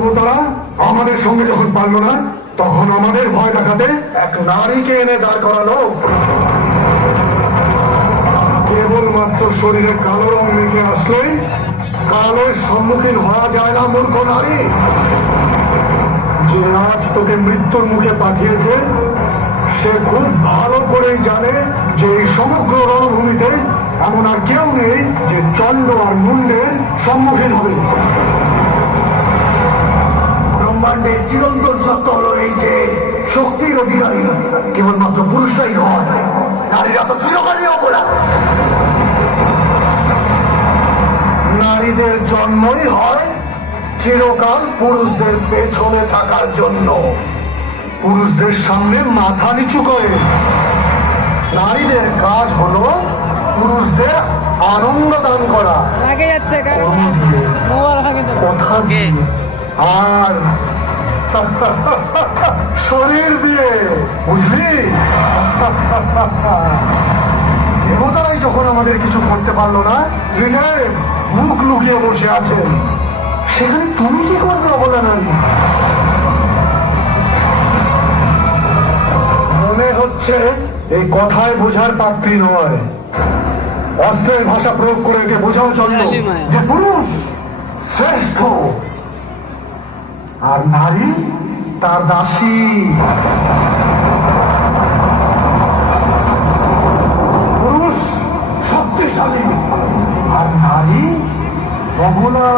দেবতারা আমাদের সঙ্গে যখন পারল না, তখন আমাদের ভয় দেখাতে এক নারীকে এনে দাঁড় করালো। কেবলমাত্র শরীরে কালো রং মেখে আসলেই কালোর সম্মুখীন হওয়া যায় না মূর্খ নারী। যে আজ তোকে মৃত্যুর মুখে পাঠিয়েছে, সে খুব ভালো করেই জানে যে এই সমগ্র রণভূমিতে এমন আর কেউ নেই যে চন্ড আর মুন্ডের সম্মুখীন হবে। ব্রহ্মাণ্ডের চিরন্তন সত্য হলো এই যে শক্তির অধিকারী কেবলমাত্র পুরুষরাই হয়, নারীরা তো চিরকালই অবলা। নারীদের জন্মই হয় চিরকাল পুরুষদের পেছনে থাকার জন্য, পুরুষদের সামনে মাথা নিচু করে। নারীদের কাজ হলো পুরুষদের আনন্দ দান করা, কথা দিয়ে আর শরীর দিয়ে, বুঝলি? দেবতারাই যখন আমাদের কিছু করতে পারলো না, মুখ লুকিয়ে বসে আছেন, সেখানে তুমি কি করবে অবলা নারী? মনে হচ্ছে এই কথায় বোঝার পাত্রী নয়। অস্ত্রের ভাষা প্রয়োগ করে একে বোঝাও চলল যে পুরুষ শ্রেষ্ঠ আর নারী তার দাসী। পুরুষ শক্তিশালী আর নারী অবলা।